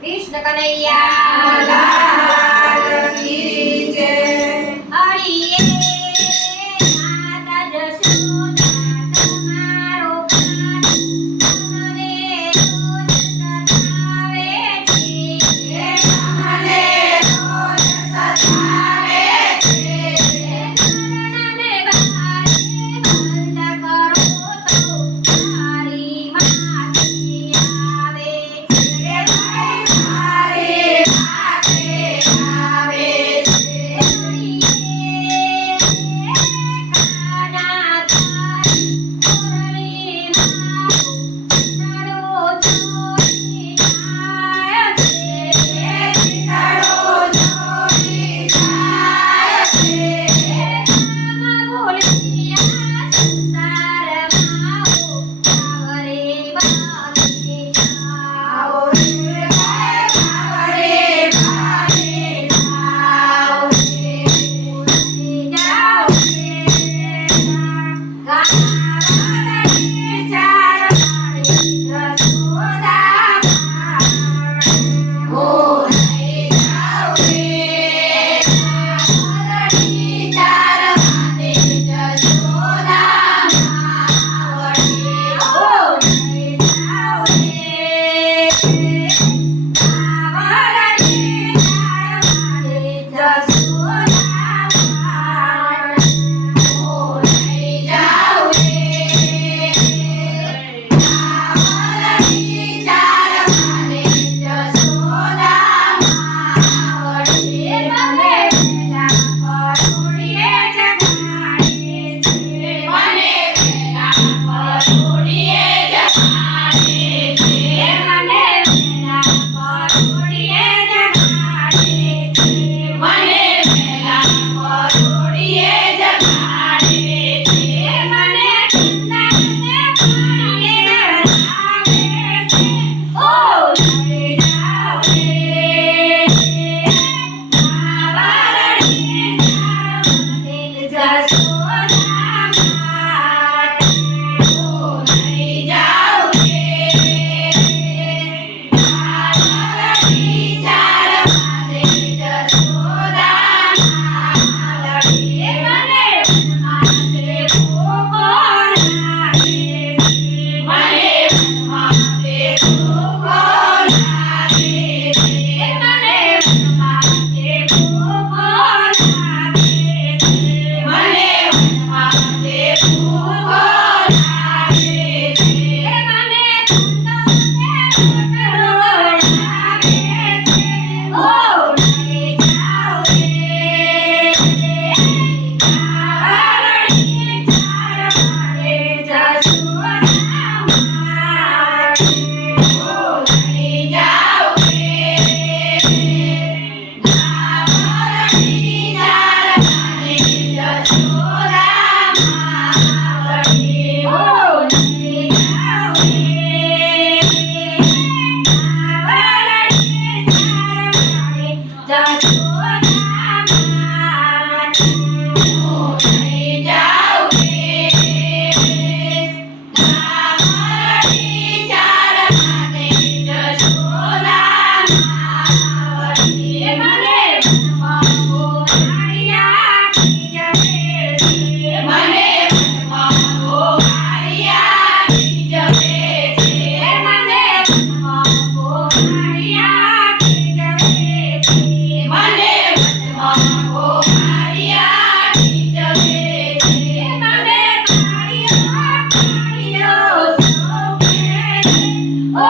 કૃષ્ણ કનૈયા લાલ કી જય. હરિએ માતા જશોદા તમારો ગાન તમને રોજ સતાવે છે. તમને રોજ સતાવે છે. કરણને બારે બંધ કરો તો મારી માતી આવે છે. મારી માતે આવે છે. કાના તારી મુરલીમાં ચિતડો ચોરી જાય છે. ચિતડો ચોરી જાય છે. રામ બોલિયા સંસારમાં આવરે બાંધી જાઓ રે. આવરે બાંધી જાઓ રે. જાઓ રે. ગાવાળાની ચાર મારી જશોદા માં. ઓ રે જાઓ રે. ગાવાળાની ચાર મારી જશોદા માં. ઓ રે જાઓ રે. ગાવાળાની ચાર મારી જશોદા માં. ઓ રે જાઓ રે. ગાવાળાની ચાર મારી જશોદા માં. મને વેલા પરોળીએ જગાડે છે. મને વેલા પરોળીએ જગાડે છે. મને વેલા પરોળીએ જગાડે છે. મને વેલા પરોળીએ જગાડે છે. મને ચિંતાને પાણીએ નવરાવે છે. ઓ રે જાઓ રે. ગાવાળાની ચાર મારી જશોદા માં. ઓ રે જાઓ રે. ગાવાળાની ચાર મારી જશોદા માં. મને માતે ભૂખો લાગે છે. મને માતે ભૂખો લાગે છે. મને માતે ભૂખો લાગે છે. મને માતે ભૂખો લાગે છે. મને ઠંડો રોટલો લાગે છે. ઓ રે જાઓ રે. ગાવાળાની ચાર મારી જશોદા માં. ઓ રે જાઓ રે. ગાવાળાની ચાર મારી જશોદા માં. ઓ રે જાઓ રે. ગાવાળાની ચાર મારી જશોદા માં. ઓ રે જાઓ રે. ગાવાળાની ચાર મારી જશોદા માં. મને મનમાં ગોવાળિયા ખીજવે છે. મને મનમાં ગોવાળિયા ખીજવે છે. મને મનમાં ગોવાળિયા ખીજવે છે. મને મનમાં ગોવાળિયા ખીજવે છે. મને કાળિયો કાળિયો શોભે છે. ઓ